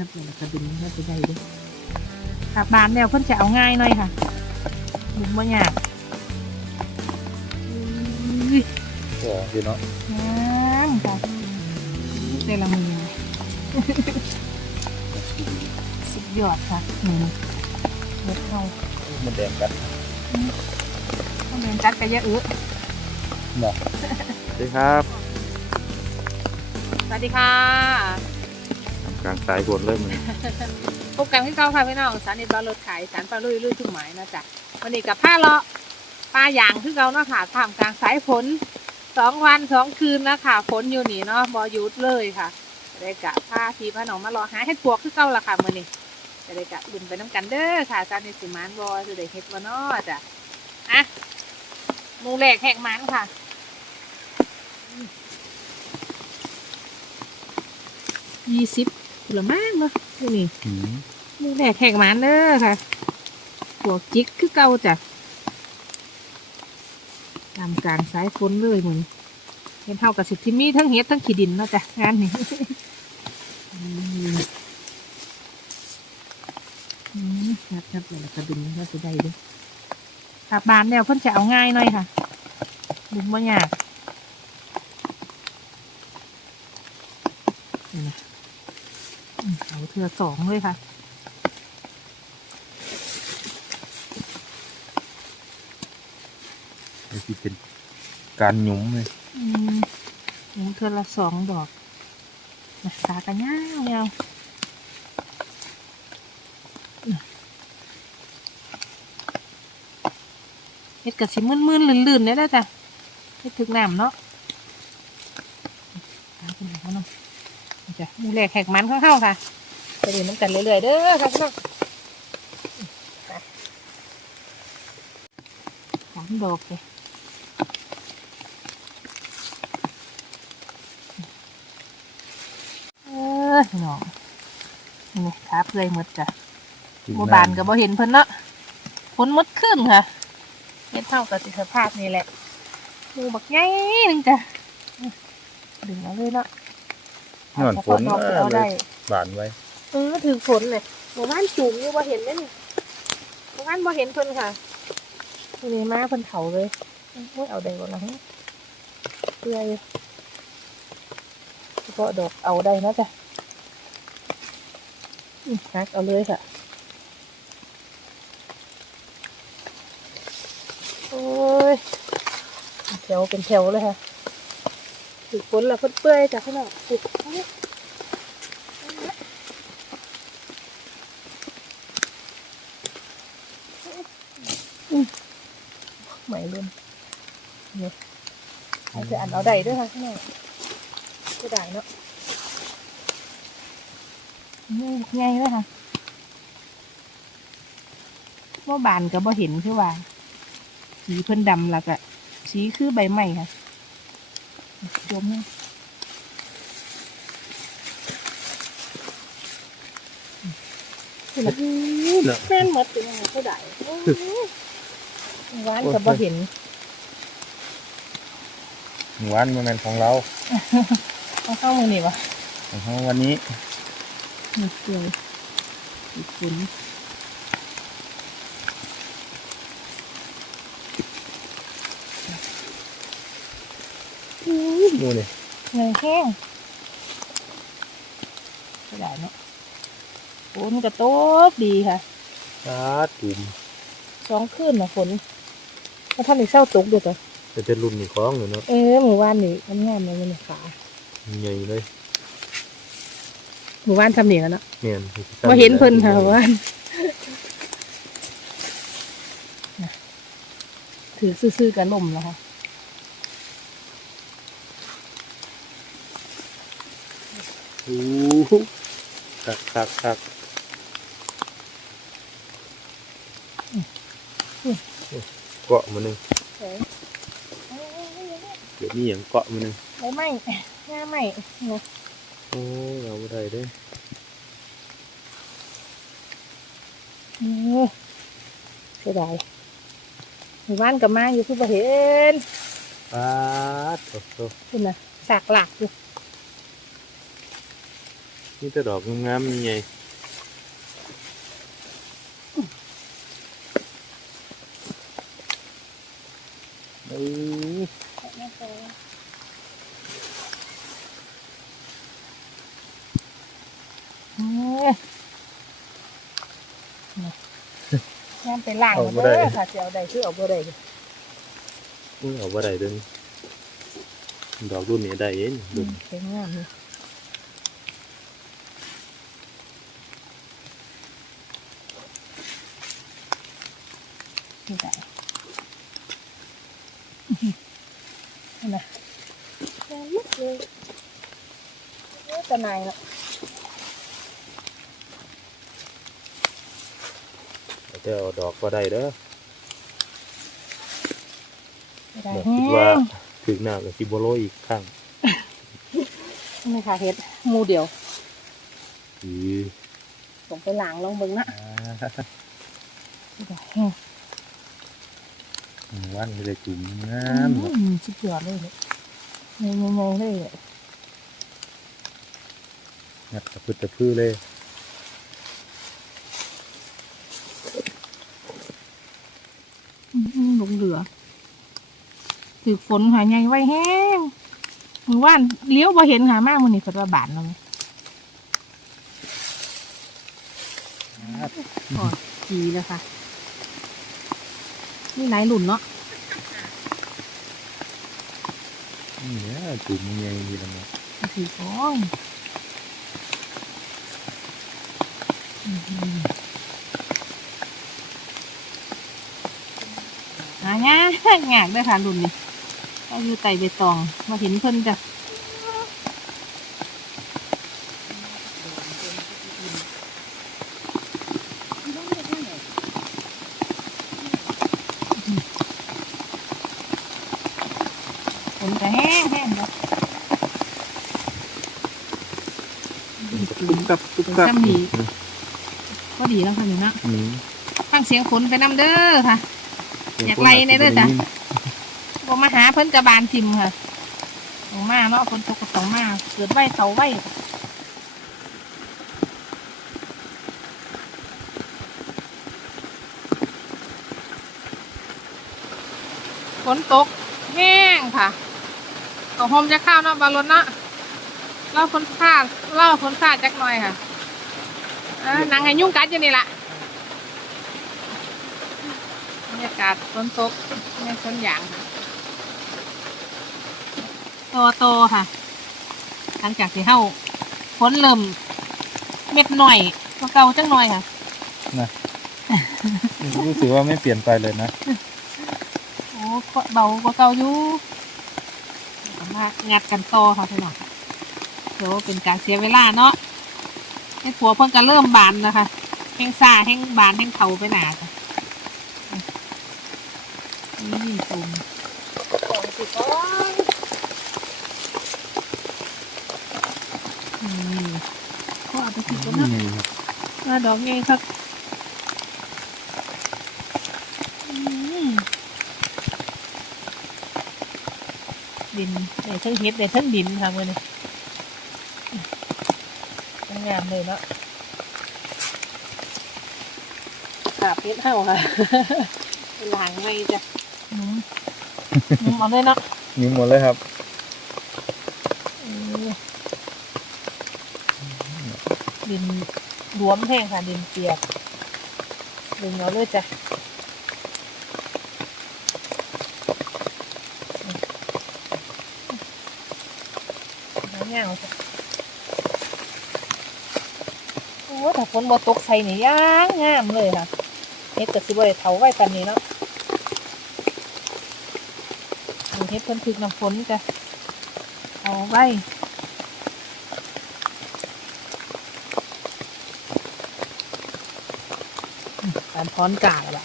ครับเดี๋ยวเราจะดึงให้ไปได้ด้วยครับบานแล้วเพิ่นจะเอาง่ายหน่อยค่ะดึงบ่ยากอุ้ยโอ้ดีเนาะงามค่ะเจละมือสุดยอดค่ะนี่เม็ดเฮามันแดงกันต้องเดินจัดกันเยอะอึเนาะสวัสดีครับ สวัสดีค่ะ ทำการสายบนเริ่มเลยพบกันที่เก้าค่ะพี่น้องสารนิบารถขายสารปลาลุยลุยทุกหมายนะจ๊ะวันนี้กับผ้าเลาะปลาอย่างคือเก่าเนาะค่ะท่ามกลางสายฝนสองวันสองคืนนะค่ะฝนอยู่นี่เนาะบอหยุดเลยค่ะจะได้กะผ้าทีผ้าหนองมารอหาเห็ดปวกคือเก่าละค่ะมื่อนี้จะได้กะบุญไปน้ำกันเด้อค่ะสารนิสิมานบอจะได้เฮ็ดบ่เนาะจ้ะอะมูแหลกแหกมันค่ะยี่สิบ ผลไม้เนาะนี่อืมนี่แหละแขกหมันเด้อค่ะหัวกจิกคือเก่าจ้ะตามกลางสายฝนเลยเหมือนเห็นเท่ากับสิทธิมีทั้งเฮ็ดทั้งขี้ดินเนาะจ้ะงานนี้อืมอืมครับครับเดี๋ยวเราจะดึงก็จะได้ด้วยขับบานแล้วเพิ่นจะเอาง่ายหน่อยค่ะดึงบ่ยากนี่นะอืม เอาเทือสองเลยค่ะ นี่คือเป็นการหยุมเลยอืมหนึ่งเทือนละสองดอกนะตากันยาวเงาวเฮ็ดกะสิมึนๆลื่นๆได้แล้วจ้ะเฮ็ดถึกน้ำเนาะตาเป็นหางเนาะนี่จ้ะหมูแหลกแหกมันเข้าๆค่ะจะ เรียนน้ำกันเรื่อยๆเด้อค่ะพี่น้องสามดอกเลยเออพี่น้องนี่ครับเลยหมดจ้ะโบบานกับโบเห็นเพิ่นเนาะฝนมดขึ้นค่ะเฮ็ดเท่ากับสิสภาพนี่แหละหมูบักใหญ่หนึงจ้ะดึงเอาเลยเนาะนอนฝนเอาเลได้ยบานไว้ เออถือฝนเลยหมู่บ้านจุ่มอยู่บ่เห็นเลยนี่หมู่บ้านบ่เห็นเพิ่นค่ะนี่มาเพิ่นเถาเลยโอ้ยเอาได้บ่ล่ะฮะเปื่อยเฉพาะดอกเอาได้นะจ้ะอืมฮักเอาเลยค่ะ โอ้ยแถวเป็นแถวเลยค่ะถือฝนล้วเพิ่นเปื่อยจากข้างนอกอุ๊ยเอาเลยไหมรุ่นนี่อาจจะอัน เอาได้ด้วยค่ะข้างนอกก็ได้เนาะนี่ไงเลยค่ะว่าบานก็บ่เห็นคือว่า สีเพิ่นดำแล้วก็สีคือใบไม้ค่ะจมเลยคือแบบแม่นหมดเป็นยังไงก็ได้โอ้ยหวานก็บ่เห็น หวานมันเป็นของเราเอาเข้ามือนี่วะของเราวันนี้นี่เกลืออีกฝนดูเลยเงยแห้งก็ได้เนาะฝนก็ตกดีค่ะตาตุ่มสองคืนนะฝนแล้วท่านอีกเศร้าตกเดี๋ยวจ้ะจะจะรุ่นนี่คล้องอยู่เนาะเออหมู่บ้านนี่มันงามเลยมันนี่ขาใหญ่เลยหมู่บ้านทำเหนียวเนาะเมียนว่าเห็นเพิ่นค่ะหมู่บ้านน่ะถือซื่อๆกับลมแล้วค่ะโอ้โหคักคักคักเกาะมันหนึ่ง เอ้ยเดี๋ยวนี้อย่างเกาะมันหนึ่งใบไม้ง่าไม้เนาะโอ้เราไม่ได้เด้อือเสียดายหมู่บ้านกับมาอยู่คือบ่เห็นปาดโอ้โหคุณน่ะสากหลากอยู่นี่แต่ดอกงามๆนี่ไงเออ เอ้ยนี่แม่น ไปล้างมาเด้อค่ะสิเอาได้คือเอาบ่ได้เด้ออุ้ยเอาบ่ได้เด้อนี่ดอกรุ่นนี้ได้เองอืรุ่นมสวยงามเลยนี่ได้อื้อหือนี่นะแม่นลุกเลยเอ้ยตะนายละ จะเอาดอกบ่ได้เด้อไม่ได้เดี๋ยวแฮคิดว่างถึงหน้ากับซิโบโลอีกครั้งนี่ค่ะเฮ็ดหมูเดียวอือส่งไปล้างลองเบิ่งนะอ่าไม่ได้แฮงว่านก็จะจุ่มงาอืมมสุดยอดเลยเนี่ยงงงๆเลยเนี่ยงัดกระพืดกระพือเลย อืม หลงเหลือถือฝนหายใหญ่ไว้แห้งมือว่านเลี้ยวบ่เห็นหามากมันนี่ฝันว่าบานแล้วไหมพอจีแล้วค่ะ นี่ไหนหลุนเนาะนี่เนี่ยจุ่มยังไงนี่ละมั้งถือฟองอื้อหือหายากงากเลยค่ะรุ่นนี้ก็อยู่ไต่ใบตองมาเห็นเพิ่นจ้ะฝนจะแห้งแห้งจ้ะตุ๊บกับตุ๊บเป็นกับซ้ำนี่ก็ดีแล้วค่ะนี่เนาะอืม ฟังเสียงฝนไปนำเด้อค่ะ อยากไล่ในเด้อจ้ะบ่มาหาเพิ่นจะบานทิมค่ะออกมาเนาะคนตกก็ต้องมาเกิดไว้เสาไว้ฝนตกแห้งค่ะเอาโฮมจะข้าวเนาะบาลนเนาะเล่าฝนซาดเล่าฝนซาดจักหน่อยค่ะออหนังให้ยุ่งกัดอยู่นี่ล่ะบรร ยากาศฝนตกในสวนยางค่ะโตโตค่ะ หลังจากที่เฮาฝนเริ่มเม็ดหน่อยกว่าเก่าจังหน่อยค่ะรู้สึกว่าไม่เปลี่ยนไปเลยนะ โอ้เบากว่าเก่าอยู่มางัดกันต่อค่ะพี่น้องค่ะเดี๋ยวเป็นการเสียเวลาเนาะให้ผัวเพิ่งก็เริ่มบานนะคะแห้งซาแห้งบานแห้งเผาไปหนาค่ะนี่ตุ่มของ สิก้อนก็เอาไปสิก้อนนะมาดอกไงครับอืมดินเดี๋ยวทั้งเฮ็ดเดี๋ยวทั้งดินค่ะมือนี้สวยงามเลยเนาะขาบเฮ็ดเห่าค่ะหลางไม่จ้ะ เอาเลยเนาะนิ้วหมดเลยครับอืมดินรวมแห้งค่ะดินเปียกดึงเอาเลยจ้ะน้ำยาวจ้ะโอ้แต่ฝนบ่ตกใส่นี่ย่างงามเลยค่ะเฮ็ดก็สิบ่ได้เฒ่าไว้ปานนี้เนาะนี่ เฮ็ดเพิ่นถึกน้ำฝนจ้ะเอาไว้อืมการถอนกาละ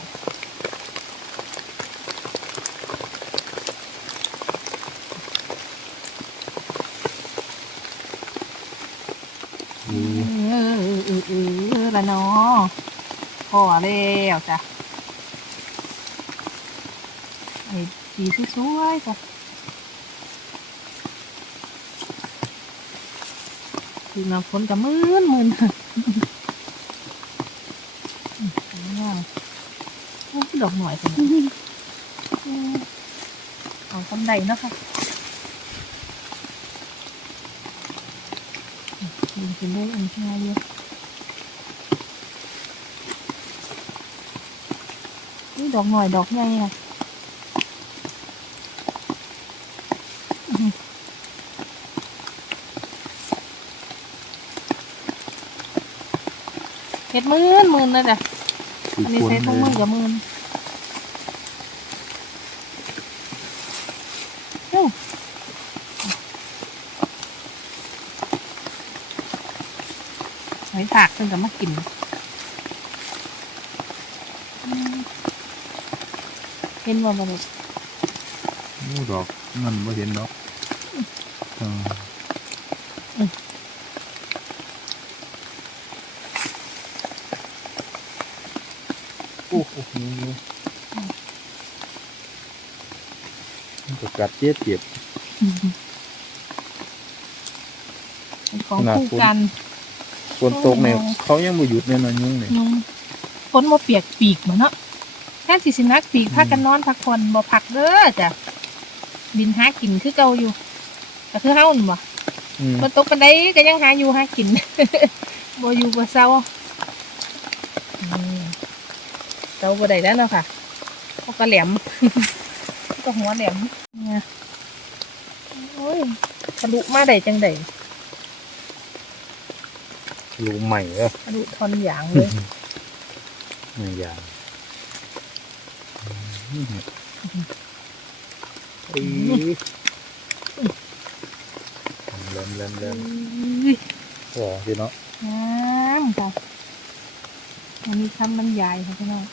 เออเออเออเออละเนาะพอแล้วจ้ะไอ้ สีสวยๆจ้ะคือน้ำฝนกับมืนมืนอืมว้าโอ้ดอกหน่อยคนนี้อืมเอากำไดนะค่ะอืมกินได้อันที่ง่ายเยอะนี่ดอกหน่อยดอกใหญ่ค่ะอื้อหือเห็ดมืนมืนนะจ๊ะอันนี้ใช้ทั้งมือกับมือโอ้หอยถากเพิ่งกับมากินอืมเห็นว่ามันโอ้ดอกมันไม่เห็นดอกอืม โอ้โหมัน ก็กัดเจ็บเจ็บเป็นของขนาดคู่คุณกันฝนตกเนี่ยโอ้เขายังไม่หยุดเลยนะยุงเนี่ย ยุงฝนมาเปียกปีกเหมือนเนาะแค่สิสินักปีกพักกันนอนพักผ่อนบ่พักเด้อจ้ะดินหากินคือเก่าอยู่ก็คือเฮานี่บ่อืมฝนตกปันไดก็ยังหาอยู่หากิน บ่อยู่บ่เศร้าอืมเศร้าบ่ได้แล้วเนาะค่ะเขาก็แหลม ก็หัวแหลมเนี่ยโอ้ย ทะลุมาได้จังไดลูกใหม่เหรอทะลุทอนหยางเลยไม่ยางอืมอีเล่นเล่นเล่นอุ้ยโอ้พี่เนาะงามค่ะมันมีคำบรรยายค่ะพี่น้อง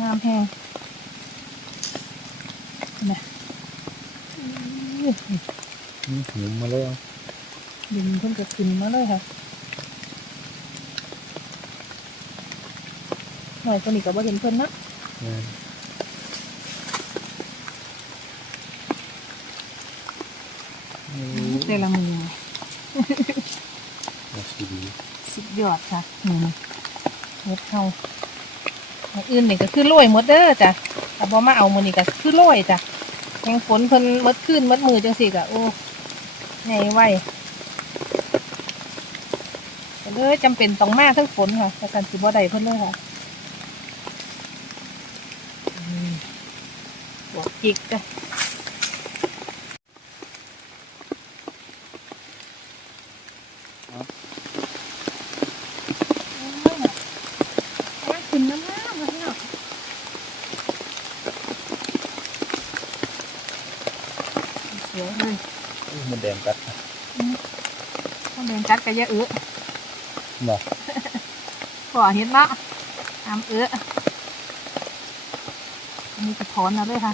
งามแพงนะ อุ้ยอืมหนุ่มมาแล้วดินเพิ่งจะขึ้นมาเลยค่ะหน่อยตัวนี้ก็บ่เห็นเพิ่นเนาะอืมแต่ละมือโอ้ดีดีสุดยอดค่ะนี่เม็ดเฮาอันอื่นนี่ก็คือโรยหมดเด้อจ้ะแต่บ่มาเอามือนี่ก็คือโรยจ้ะ ยังฝนเพิ่นหมดขึ้นหมดมือจังสิก็โอ้ไงไว้ก็เลยจำเป็นต้องมาทั้งฝนค่ะแต่กันสิบ่ได้เพิ่นเลยค่ะอืมบวกจิกจ้ะ ว่ากินน้ำน้ำมาพี่น้องสวยเลย อู้มันแดงกัด ต้องเดินจัดกระยะเอื้อเนาะก่อเห็นเนาะตามเอื้ออันนี้กระถอนเอาเลยค่ะ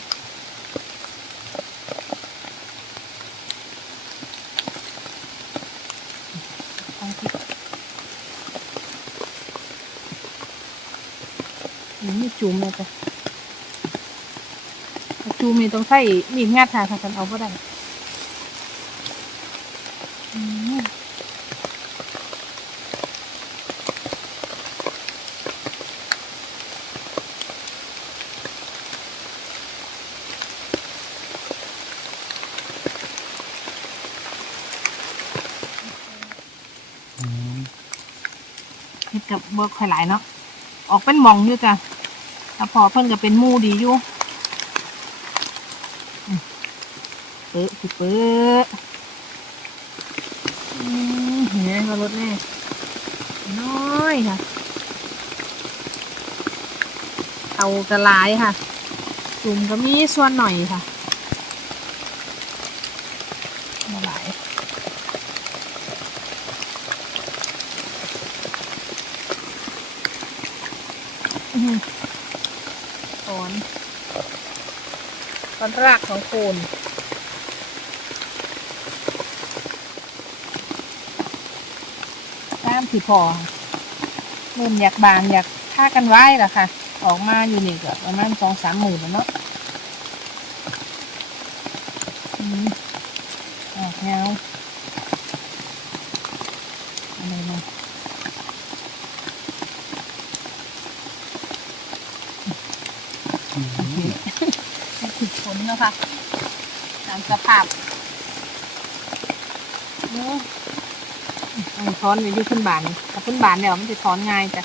เอาสินี่มีจุ่มเลยจ้ะจุ่มนี่ต้องใส่มีดงัดค่ะถ้าฉันเอาก็ได้ เฮ็ดกับเบ่ค่อยหลายเนาะออกเป็นมองอยู่จ้ะถ้าพอเพิ่นก็เป็นมูดีอยู่เปื้อสิเปื้อเห็นไหมารถแน่น้อยค่ะเอากระลายค่ะจุ่มก็มีส่วนหน่อยค่ะมาหลาย อือหือ ถอนตอนรากของโคนน้ำถือพอเริ่มอยากบานอยากท่ากันไว้ละค่ะ ออกมาอยู่นี่ก็ประมาณสองสามหมื่นแล้วเนาะอืมออกแนว ขุดฝนแล้วค่ะตามสภาพโอ้ยถอนไปอยู่ขึ้นบานถ้าขึ้นบานเดี๋ยวมันจะถอนง่ายจ้ะ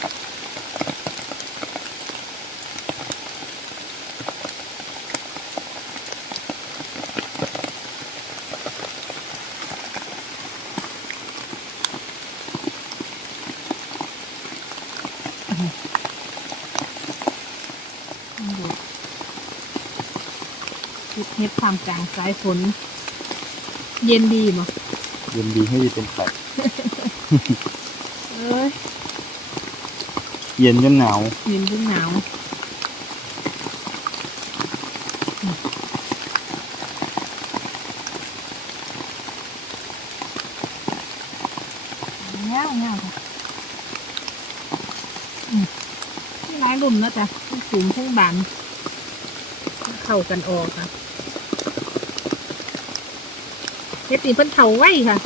ดูเฮ็ดเฮ็ดความกลางสายฝน เย็นดีมั้ยินดีให้ดีเป็นแปลกเอ้ยเย็นจนหนาวเย็นจนหนาวเงี้ยวเงี้ยวค่ะอืมนี่ร้ายรุ่นแล้วจ้ะทั้งสูงทั้งบานเข้ากันออกค่ะ เฮ็ดนี่เพิ่นเถาไว้ค่ะ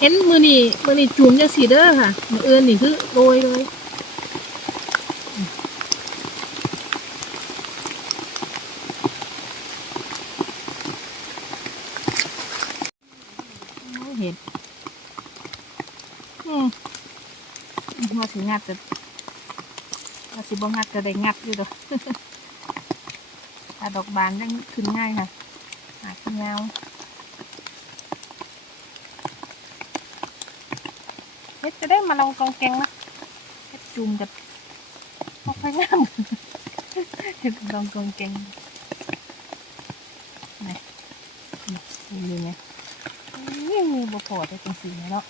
เห็นมือนี่มือนี่จุ่มจังสีเด้อค่ะมืออื่นนี่คือโรยเลยเห็ดอืมว่าสิงัดจะว่าสิบ่งัดจะได้งัดอยู่ดอกถ้าดอกบานยังขึ้นง่ายค่ะหาขึ้นแล้ว เฮ็ด จะได้มาลองกองแกงนะเฮ็ดจุ่มกับพอค่อยงามเฮ็ดลองกองแกงนี่นี่ดูไหมนี่บ่พอได้จังซี่เนาะ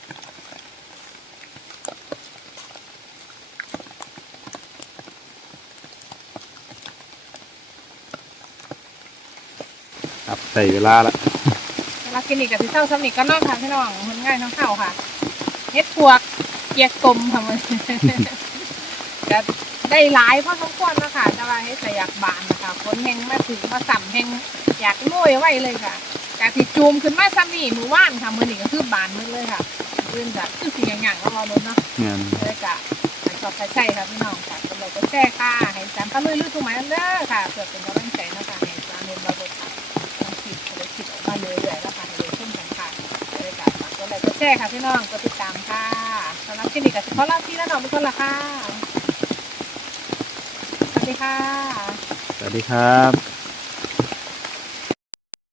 ครับใส่เวลาละเวลากินอีกกับที่เศร้าซ้ำนี่ก็นอกค่ะพี่น้องมันง่ายทั้งข้าวค่ะเฮ็ดปวกเกียกกลมค่ะมันก็ได้หลายพอสมควรนะคะแต่ว่าเฮ็ดแต่อยากบานนะคะคนแหงมาถึงมาสั่มแหงอยากโม่ยไว้เลยค่ะจากที่จูมขึ้นมาซ้ำนี่มือว่านค่ะมือนี่ก็คือบานมือเลยค่ะขึ้นจากคือสิ่งอย่างๆแล้วเราลดเนาะงานเลยกะชอบใช้ใช่ค่ะพี่น้องค่ะเป็นไรก็แช่ค่ะให้จานตะลุยลุยทุกหมายเด้อค่ะเพื่อเป็นกำลังใจนะคะให้จานเรียนเราเลยค่ะต้องคิดเลยคิดออกมาเลยเรื่อยๆแล้วค่ะเลยเช่นกันค่ะเลยกะฝากกดไลค์กดแชร์ค่ะพี่น้องกดติดตาม ค่ะสำหรับคลินิกกับเฉพาะเราที่แล้วน้องทุกคนละค่ะ สวัสดีค่ะ สวัสดีครับ